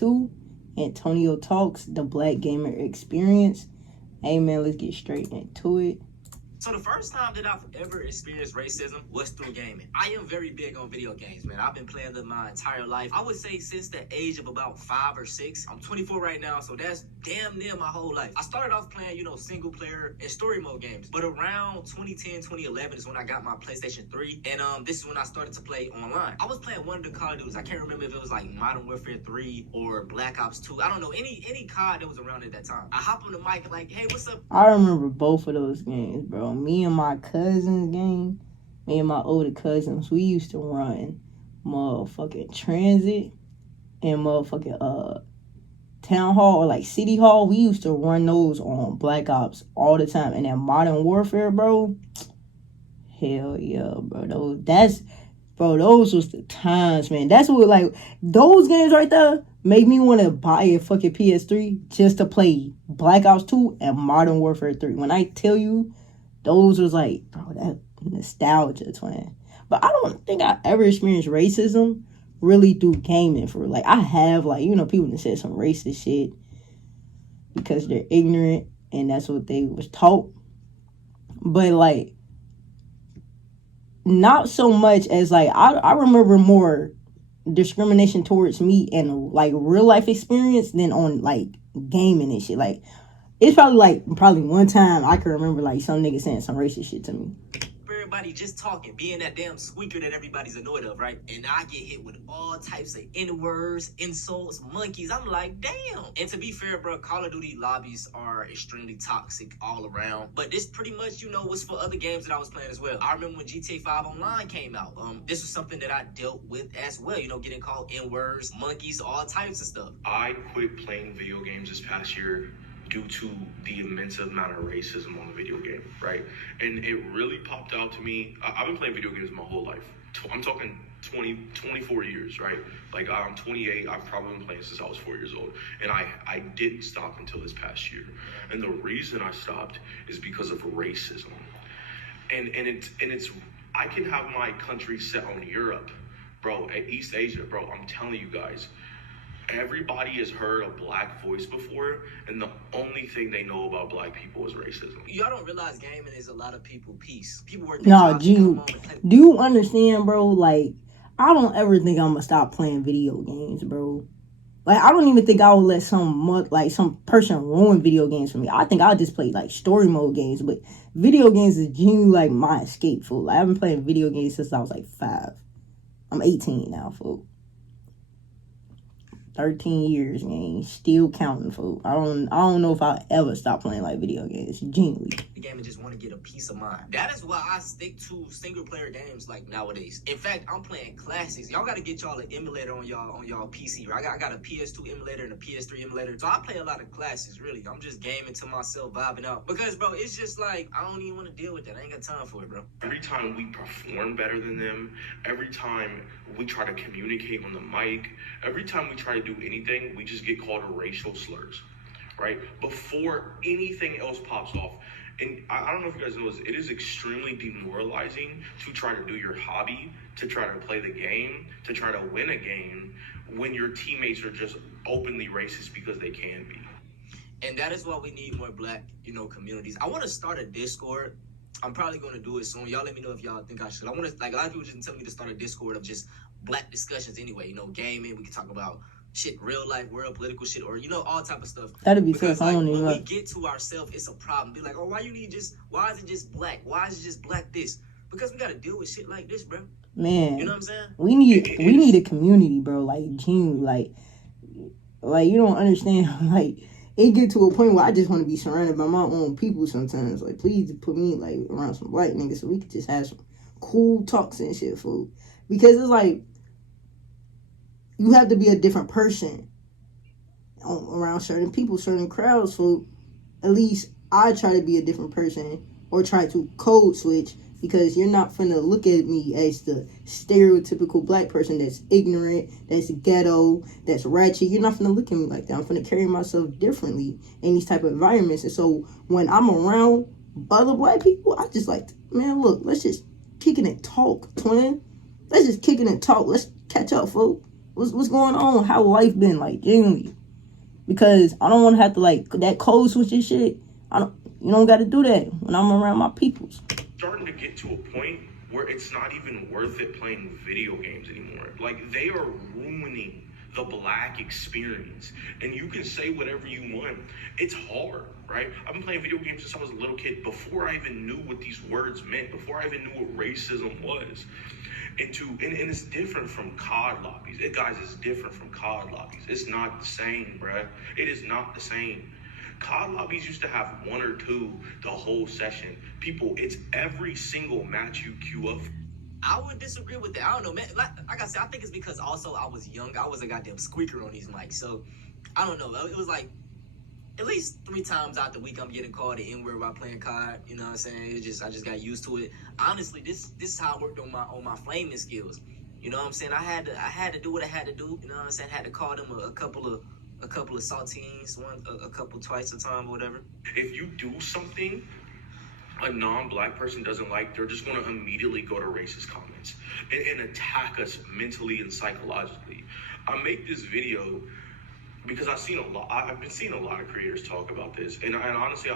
2, Antonio Talks, the Black Gamer Experience. Hey man, let's get straight into it. So the first time that I've ever experienced racism was through gaming. I am very big on video games, man. I've been playing them my entire life. I would say since the age of about 5 or 6. I'm 24 right now, so that's damn near my whole life. I started off playing, single player and story mode games. But around 2010, 2011 is when I got my PlayStation 3. And this is when I started to play online. I was playing one of the Call of Duties. I can't remember if it was like Modern Warfare 3 or Black Ops 2. I don't know, any COD that was around at that time. I hop on the mic like, hey, what's up? I remember both of those games, bro. Me and my cousins, me and my older cousins, we used to run motherfucking Transit and motherfucking Town Hall or like City Hall. We used to run those on Black Ops all the time. And that Modern Warfare, bro, hell yeah, bro. Those was the times, man. That's what, like, those games right there make me want to buy a fucking PS3 just to play Black Ops 2 and Modern Warfare 3. When I tell you, those was like, bro, that nostalgia, twin. But I don't think I ever experienced racism really through gaming. For like, I have, like, people that said some racist shit because they're ignorant and that's what they was taught. But, like, not so much as, like, I remember more discrimination towards me and, like, real life experience than on, like, gaming and shit. Like, it's probably one time I can remember, like, some nigga saying some racist shit to me. Everybody just talking, being that damn squeaker that everybody's annoyed of, right? And I get hit with all types of N-words, insults, monkeys. I'm like, damn. And to be fair, bro, Call of Duty lobbies are extremely toxic all around. But this pretty much, was for other games that I was playing as well. I remember when GTA 5 Online came out. This was something that I dealt with as well. Getting called N-words, monkeys, all types of stuff. I quit playing video games this past year due to the immense amount of racism on the video game, right? And it really popped out to me. I've been playing video games my whole life. I'm talking 24 years, right? Like, I'm 28. I've probably been playing since I was 4 years old. And I didn't stop until this past year. And the reason I stopped is because of racism. And it's I can have my country set on Europe, bro, East Asia, bro. I'm telling you guys, everybody has heard a black voice before, and the only thing they know about black people is racism. Y'all don't realize gaming is a lot of people piece. People work. No, do you understand, bro? Like, I don't ever think I'm gonna stop playing video games, bro. Like, I don't even think I would let some person ruin video games for me. I think I'll just play, like, story mode games. But video games is genuinely, like, my escape, fool. Like, I've been playing video games since I was, like, 5. I'm 18 now, fool. 13 years, man. Still counting, fool. I don't know if I'll ever stop playing, like, video games. Genuinely. The game and just want to get a peace of mind. That is why I stick to single player games like nowadays. In fact, I'm playing classics. Y'all got to get y'all an emulator on y'all PC. Right? I got a PS2 emulator and a PS3 emulator. So I play a lot of classics, really. I'm just gaming to myself, vibing out. Because, bro, it's just like, I don't even want to deal with that. I ain't got time for it, bro. Every time we perform better than them, every time we try to communicate on the mic, every time we try to do anything, we just get called racial slurs, right? Before anything else pops off. And I don't know if you guys know this, it is extremely demoralizing to try to do your hobby, to try to play the game, to try to win a game, when your teammates are just openly racist because they can be. And that is why we need more black, communities. I want to start a Discord. I'm probably going to do it soon. Y'all let me know if y'all think I should. I want to, like, a lot of people just tell me to start a Discord of just black discussions anyway. Gaming. We can talk about shit, real life, world, political shit, or, all type of stuff. That'd be tough. I don't even when we get to ourselves, it's a problem. Be like, oh, why is it just black? Why is it just black this? Because we got to deal with shit like this, bro. Man. You know what I'm saying? We need a community, bro. Like, genuinely, like, you don't understand, like, it get to a point where I just want to be surrounded by my own people sometimes. Like, please put me, like, around some black niggas so we could just have some cool talks and shit, fool. Because it's like, you have to be a different person around certain people, certain crowds. So at least I try to be a different person or try to code switch, because you're not finna look at me as the stereotypical black person that's ignorant, that's ghetto, that's ratchet. You're not finna look at me like that. I'm finna carry myself differently in these type of environments. And so when I'm around other black people, I just like, man, look, let's just kick it and talk, twin. Let's just kick it and talk. Let's catch up, folks. what's going on? How life been like, genuinely? Because I don't want to have to like that code switching shit. You don't got to do that when I'm around my peoples. Starting to get to a point where it's not even worth it playing video games anymore. Like, they are ruining the black experience. And you can say whatever you want. It's hard, right? I've been playing video games since I was a little kid, before I even knew what these words meant, before I even knew what racism was. And it's different from COD lobbies. Guys, it's different from COD lobbies. It's not the same, bruh. It is not the same. COD lobbies used to have one or two the whole session. People, it's every single match you queue up. I would disagree with that. I don't know, man. Like I said, I think it's because also I was young. I was a goddamn squeaker on these mics. So, I don't know. It was like at least 3 times out the week I'm getting called the N-word while playing COD. You know what I'm saying? I just got used to it. Honestly, this is how I worked on my flaming skills. You know what I'm saying? I had to do what I had to do. You know what I'm saying? I had to call them a couple of saltines, twice a time or whatever. If you do something a non-black person doesn't like, they're just going to immediately go to racist comments and attack us mentally and psychologically. I make this video because I've been seeing a lot of creators talk about this, and honestly,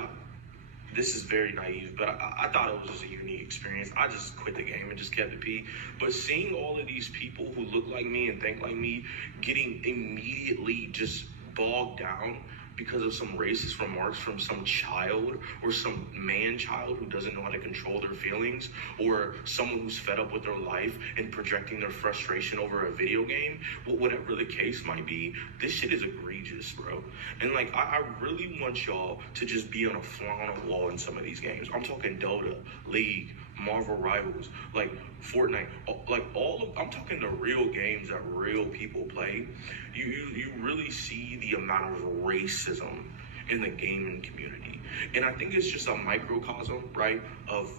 this is very naive, but I thought it was just a unique experience. I just quit the game and just kept it P. But seeing all of these people who look like me and think like me getting immediately just bogged down because of some racist remarks from some child or some man-child who doesn't know how to control their feelings, or someone who's fed up with their life and projecting their frustration over a video game, whatever the case might be, this shit is egregious, bro. And like, I really want y'all to just be on a fly on a wall in some of these games. I'm talking Dota, League, Marvel Rivals, like Fortnite, like I'm talking the real games that real people play. You really see the amount of racism in the gaming community. And I think it's just a microcosm, right, of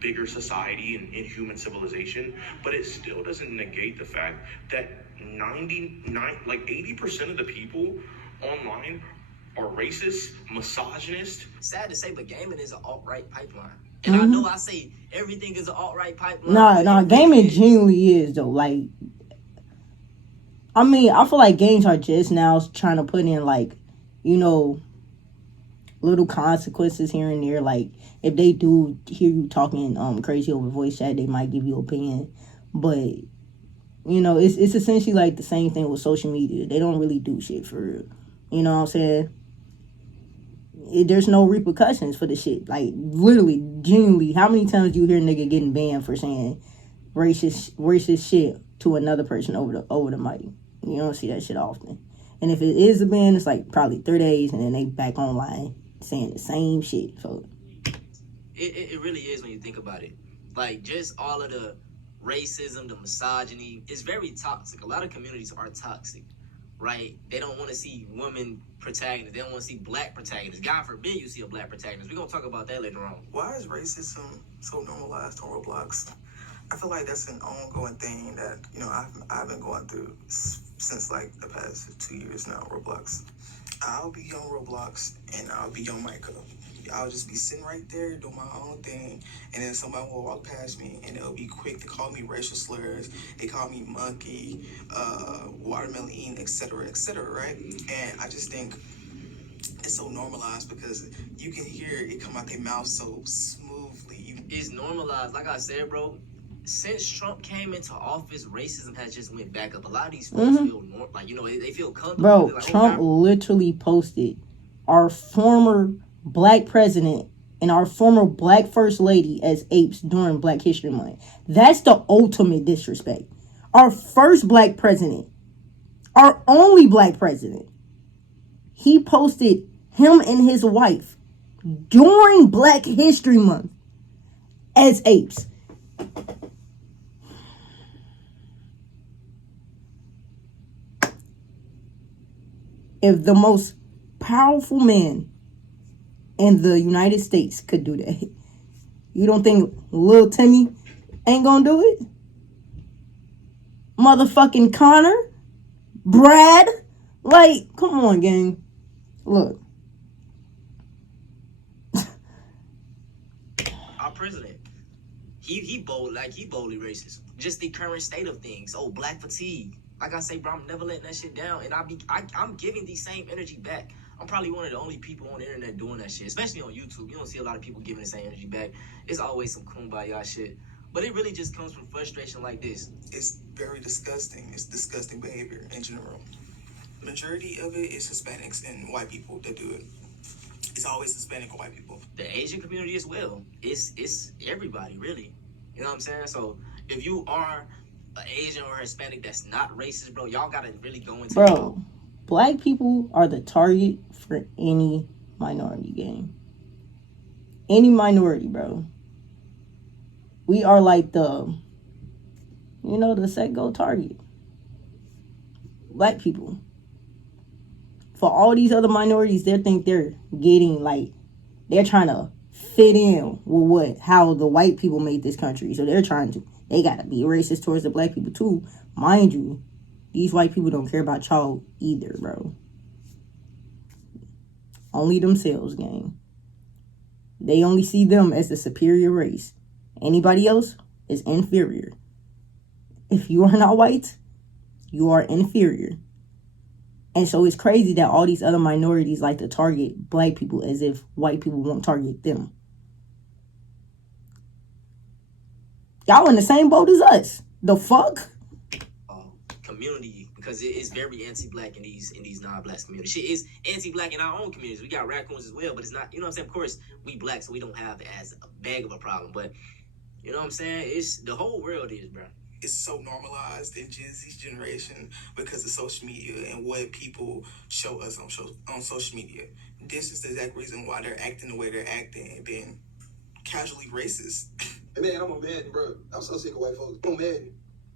bigger society and human civilization, but it still doesn't negate the fact that 80% of the people online are racist, misogynist. Sad to say, but gaming is an alt-right pipeline. And I know I say everything is an alt-right pipeline. Nah, gaming genuinely is though. Like, I mean, I feel like games are just now trying to put in, like, you know, little consequences here and there. Like, if they do hear you talking crazy over voice chat, they might give you an opinion. But, you know, it's essentially like the same thing with social media. They don't really do shit for real. You know what I'm saying? There's no repercussions for the shit. Like, literally, genuinely, how many times do you hear a nigga getting banned for saying racist shit to another person over the mic? You don't see that shit often. And if it is a ban, it's like probably 3 days, and then they back online saying the same shit. So it really is when you think about it. Like, just all of the racism, the misogyny, it's very toxic. A lot of communities are toxic, right? They don't want to see women protagonists. They don't want to see black protagonists. God forbid you see a black protagonist. We're going to talk about that later on. Why is racism so normalized on Roblox? I feel like that's an ongoing thing that, you know, I've been going through since like the past 2 years now, Roblox. I'll be on Roblox and I'll be on Micah. I'll just be sitting right there doing my own thing, and then somebody will walk past me and they'll be quick to call me racial slurs. They call me monkey, watermelon eating, etc., right? And I just think it's so normalized because you can hear it come out their mouth so smoothly. It's normalized. Like I said, bro, since Trump came into office, racism has just went back up. A lot of these folks feel like, you know, they feel comfortable. Bro, like, Trump literally posted our former black president and our former black first lady as apes during Black History Month. That's the ultimate disrespect. Our first black president, our only black president, he posted him and his wife during Black History Month as apes. If the most powerful man in the United States could do that, you don't think Lil Timmy ain't gonna do it? Motherfucking Connor? Brad? Like, come on, gang. Look. Our president, he boldly racist. Just the current state of things. Oh, black fatigue. Like I say, bro, I'm never letting that shit down, and I'm giving the same energy back. I'm probably one of the only people on the internet doing that shit, especially on YouTube. You don't see a lot of people giving the same energy back. It's always some kumbaya shit. But it really just comes from frustration like this. It's very disgusting. It's disgusting behavior in general. Majority of it is Hispanics and white people that do it. It's always Hispanic or white people. The Asian community as well. It's everybody, really. You know what I'm saying? So if you are an Asian or Hispanic that's not racist, bro, y'all gotta really go into Bro, black people are the target for any minority game. Any minority, bro. We are like the set go target. Black people. For all these other minorities, they think they're getting they're trying to fit in with how the white people made this country. So they gotta be racist towards the black people too. Mind you, these white people don't care about y'all either, bro. Only themselves, gang. They only see them as the superior race. Anybody else is inferior. If you are not white, you are inferior. And so it's crazy that all these other minorities like to target black people as if white people won't target them. Y'all in the same boat as us. The fuck? Community, because it is very anti-black in these non-black communities. Shit is anti-black in our own communities. We got raccoons as well, but it's not, you know what I'm saying? Of course, we black, so we don't have it as a bag of a problem. But, you know what I'm saying? It's the whole world is, bro. It's so normalized in Gen Z's generation because of social media and what people show us on social media. This is the exact reason why they're acting the way they're acting and being casually racist. Hey man, I'm on Madden, bro. I'm so sick of white folks. I'm on Madden.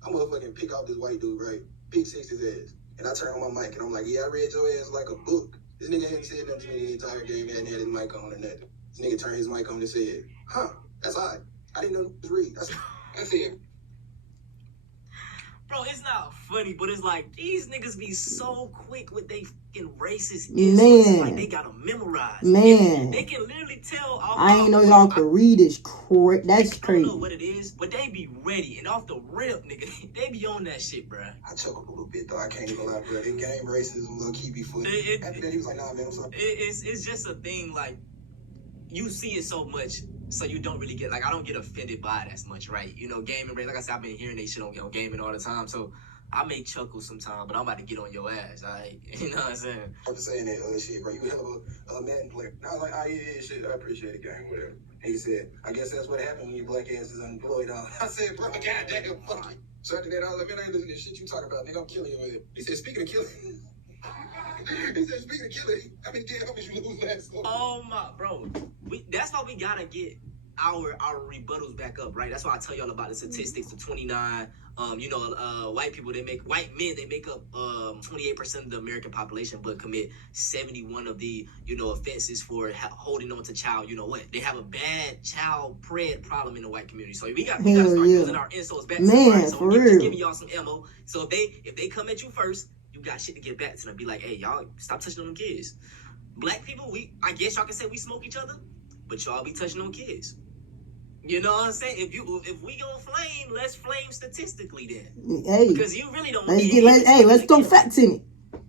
I'm gonna fucking pick off this white dude, right? Pick six his ass. And I turn on my mic and I'm like, yeah, I read your ass like a book. This nigga hadn't said nothing to me the entire game. He hadn't had his mic on or nothing. This nigga turned his mic on and said, huh, that's odd. I didn't know it was read. I said, bro, it's not funny, but it's like these niggas be so quick with they fucking racist Man. insults. Like they gotta memorize. Man. They can literally tell. I ain't know y'all could read it. That's I crazy. don't know what it is, but they be ready. And off the rip, nigga, they be on that shit, bro. I chuckled a little bit though. I can't even lie, bro. In game racism, low key be funny. After that, he was like, nah, man, I'm sorry. It's just a thing, like, you see it so much, so you don't really get, like, I don't get offended by it as much, right? You know, gaming, like I said, I've been hearing they shit on gaming all the time, so I may chuckle sometimes, but I'm about to get on your ass, all right? You know what I'm saying? I'm just saying that shit, bro. You hell of a Madden player. And I was like, oh, yeah, shit, I appreciate it, gang, whatever. And he said, I guess that's what happened when your black ass is unemployed. I said, bro, goddamn, fuck you. So after that, I was like, man, I ain't listening to shit you talking about, nigga. I'm killing you. He said, speaking of killing. He said, speaking of killing, how many dead homies you lose last month? Oh, my, bro. That's why we gotta get our rebuttals back up, right? That's why I tell y'all about the statistics, the 29, white people, white men, they make up 28% of the American population, but commit 71 of the, offenses for holding on to child, they have a bad child pred problem in the white community. So we gotta start using our insults back to them, right? So for we're real. just giving y'all some ammo. So if they come at you first, you got shit to get back to them. Be like, hey, y'all, stop touching on them kids. Black people, I guess y'all can say we smoke each other, but y'all be touching on kids. You know what I'm saying? If we gonna flame, let's flame statistically then. Hey, because you really don't. Let's throw facts in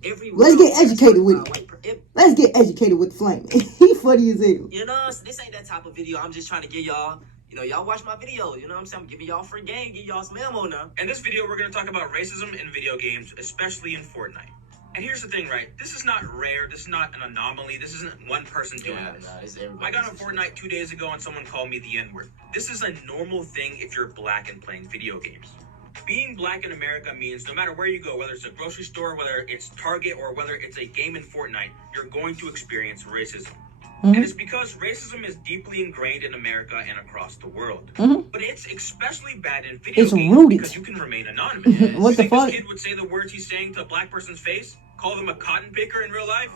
it. Let's get educated with it. Let's get educated with flame. He funny as hell. You know, this ain't that type of video. I'm just trying to give y'all. Y'all watch my video. You know what I'm saying? I'm giving y'all free game, give y'all some ammo now. In this video, we're going to talk about racism in video games, especially in Fortnite. And here's the thing, right? This is not rare. This is not an anomaly. This isn't one person doing this. I got on Fortnite 2 days ago and someone called me the N-word. This is a normal thing if you're black and playing video games. Being black in America means no matter where you go, whether it's a grocery store, whether it's Target, or whether it's a game in Fortnite, you're going to experience racism. And it's because racism is deeply ingrained in America and across the world. But it's especially bad in video games rooted. because you can remain anonymous. What the fuck? This kid would say the words he's saying to a black person's face? Call them a cotton picker in real life?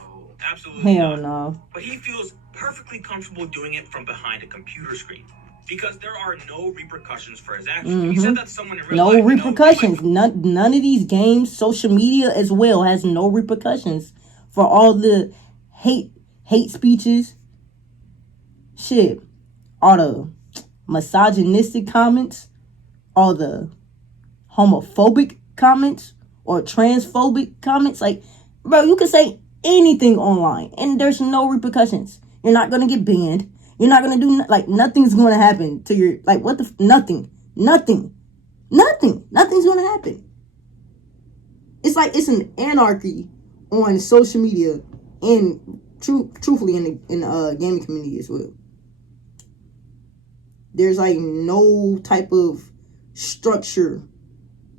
Absolutely Hell not. no. But he feels perfectly comfortable doing it from behind a computer screen. Because there are no repercussions for his actions. He said that to someone in real life. No repercussions. None of these games, social media as well, has no repercussions for all the hate speeches, shit, all the misogynistic comments, all the homophobic comments, or transphobic comments, like, bro, you can say anything online and there's no repercussions. You're not gonna get banned. You're not gonna do nothing's gonna happen to your nothing's gonna happen. It's like it's an anarchy on social media and truthfully in the gaming community as well. There's like no type of structure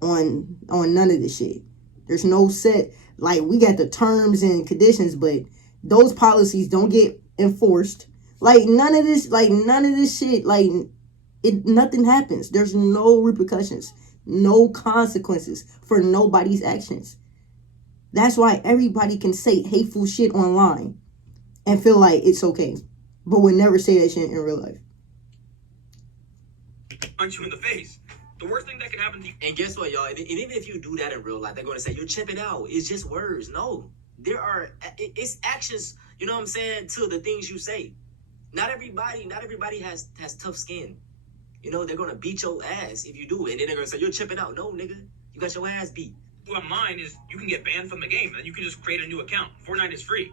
on none of this shit. There's no set, like, we got the terms and conditions, but those policies don't get enforced. Like none of this shit, like nothing happens. There's no repercussions, no consequences for nobody's actions. That's why everybody can say hateful shit online and feel like it's okay, but would never say that shit in real life. Punch you in the face. The worst thing that can happen to you. And guess what, y'all? And even if you do that in real life, they're going to say, you're chipping out. It's just words. No. It's actions, you know what I'm saying, to the things you say. Not everybody has tough skin. You know, they're going to beat your ass if you do it. And then they're going to say, you're chipping out. No, nigga. You got your ass beat. Online is you can get banned from the game, and you can just create a new account. Fortnite is free.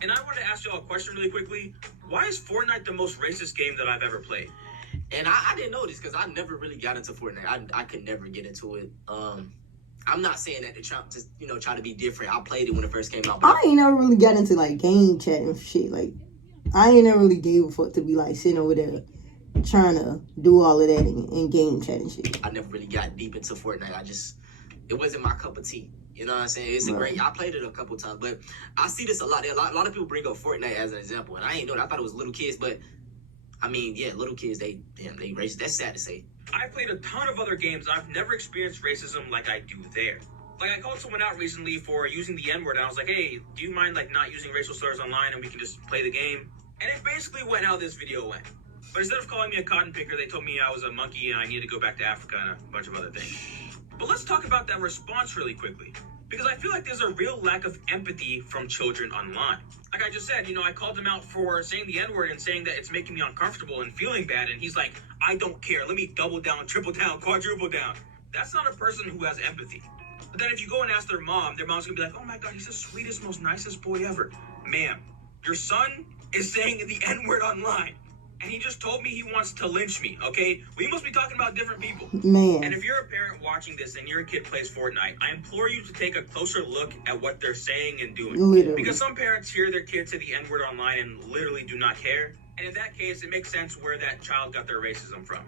And I want to ask y'all a question really quickly. Why is Fortnite the most racist game that I've ever played? And I didn't know this because I never really got into Fortnite. I could never get into it. I'm not saying that to try to be different. I played it when it first came out. I ain't never really got into like game chat and shit. Like, I ain't never really gave a fuck to be like sitting over there trying to do all of that in game chat and shit. I never really got deep into Fortnite. It wasn't my cup of tea. You know what I'm saying? It's I played it a couple times, but I see this a lot. A lot of people bring up Fortnite as an example, and I ain't know that. I thought it was little kids, but I mean, yeah, little kids, they racist. That's sad to say. I played a ton of other games. I've never experienced racism like I do there. Like, I called someone out recently for using the N-word, and I was like, hey, do you mind, like, not using racial slurs online and we can just play the game? And it basically went how this video went. But instead of calling me a cotton picker, they told me I was a monkey and I needed to go back to Africa and a bunch of other things. But let's talk about that response really quickly, because I feel like there's a real lack of empathy from children online. Like I just said, I called him out for saying the N-word and saying that it's making me uncomfortable and feeling bad, and he's like, I don't care, let me double down, triple down, quadruple down. That's not a person who has empathy. But then if you go and ask their mom's gonna be like, oh my god, he's the sweetest, most nicest boy ever. Ma'am, your son is saying the N-word online, and he just told me he wants to lynch me, okay? We must be talking about different people. Man. And if you're a parent watching this and your kid plays Fortnite, I implore you to take a closer look at what they're saying and doing. Literally. Because some parents hear their kids say the N-word online and literally do not care. And in that case, it makes sense where that child got their racism from.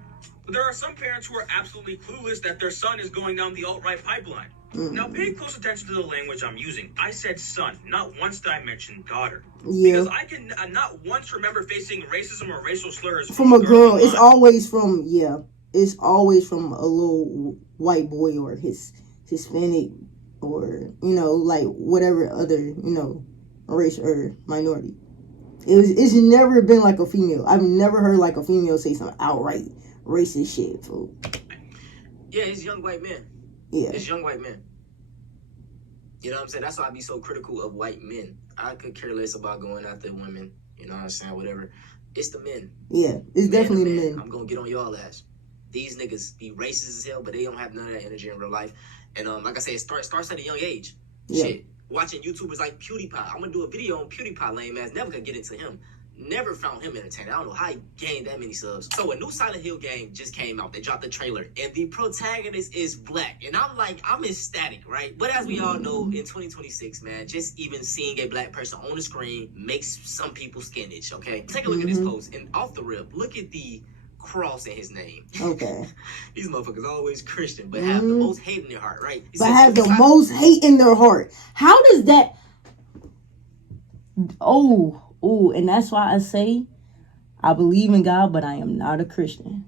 But there are some parents who are absolutely clueless that their son is going down the alt-right pipeline. Now, pay close attention to the language I'm using. I said son, not once did I mention daughter. Yeah. Because I can not once remember facing racism or racial slurs from a girl. It's always from a little white boy or Hispanic or, like whatever other, race or minority. It's never been like a female. I've never heard like a female say some outright racist shit, fool. Yeah, it's young white men. Yeah. It's young white men. You know what I'm saying? That's why I be so critical of white men. I could care less about going after women. You know what I'm saying? Whatever. It's the men. Yeah, it's definitely the men. I'm going to get on y'all ass. These niggas be racist as hell, but they don't have none of that energy in real life. And like I said, it starts at a young age. Yeah. Shit. Watching YouTubers like PewDiePie. I'm going to do a video on PewDiePie, lame ass. Never going to get into him. Never found him entertaining. I don't know how he gained that many subs. So a new Silent Hill game just came out. They dropped the trailer. And the protagonist is black. And I'm ecstatic, right? But as we all know, in 2026, man, just even seeing a black person on the screen makes some people skin itch, okay? Take a look at this post. And off the rip, look at the cross in his name. Okay. These motherfuckers always Christian, but have the most hate in their heart, right? But have the most hate in their heart. How does that... Oh, and that's why I say I believe in God, but I am not a Christian.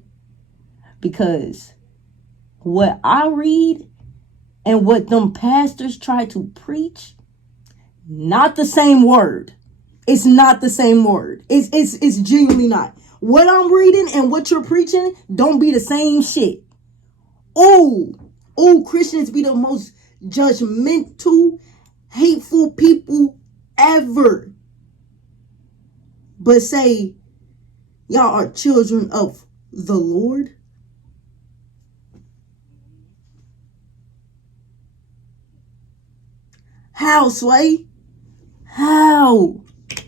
Because what I read and what them pastors try to preach, not the same word. It's not the same word. It's genuinely not. What I'm reading and what you're preaching don't be the same shit. Oh, Christians be the most judgmental, hateful people ever. But say, y'all are children of the Lord. How, Sway? How?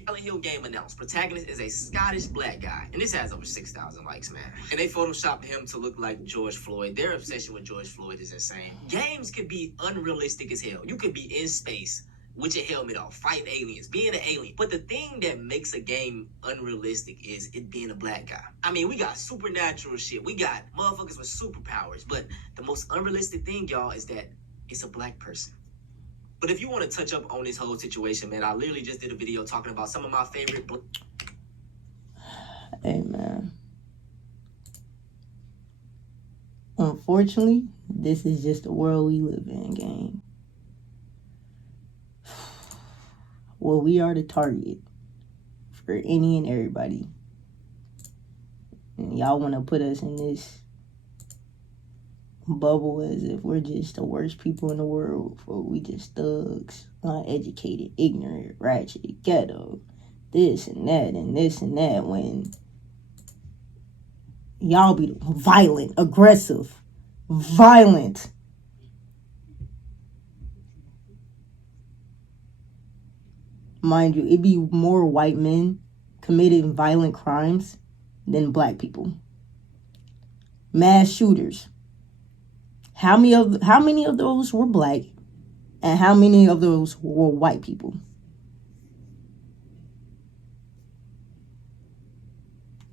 Silent Hill game announced. Protagonist is a Scottish black guy, and this has over 6,000 likes, man. And they photoshopped him to look like George Floyd. Their obsession with George Floyd is insane. Games could be unrealistic as hell. You could be in space with your helmet off, fighting aliens, being an alien. But the thing that makes a game unrealistic is it being a black guy. I mean, we got supernatural shit. We got motherfuckers with superpowers. But the most unrealistic thing, y'all, is that it's a black person. But if you want to touch up on this whole situation, man, I literally just did a video talking about some of my favorite... Hey, man. Unfortunately, this is just the world we live in, gang. Well, we are the target for any and everybody. And y'all want to put us in this bubble as if we're just the worst people in the world. For we just thugs, uneducated, ignorant, ratchet, ghetto, this and that and this and that, when y'all be violent, aggressive, violent. Mind you, it be more white men committing violent crimes than black people. Mass shooters. How many of those were black, and how many of those were white people?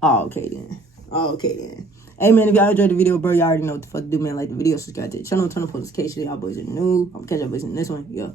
Oh, okay then. Hey, man, if y'all enjoyed the video, bro, y'all already know what the fuck to do, man. Like the video, subscribe to the channel, turn on notifications. Y'all boys are new. I'm gonna catch y'all boys in this one. Yeah.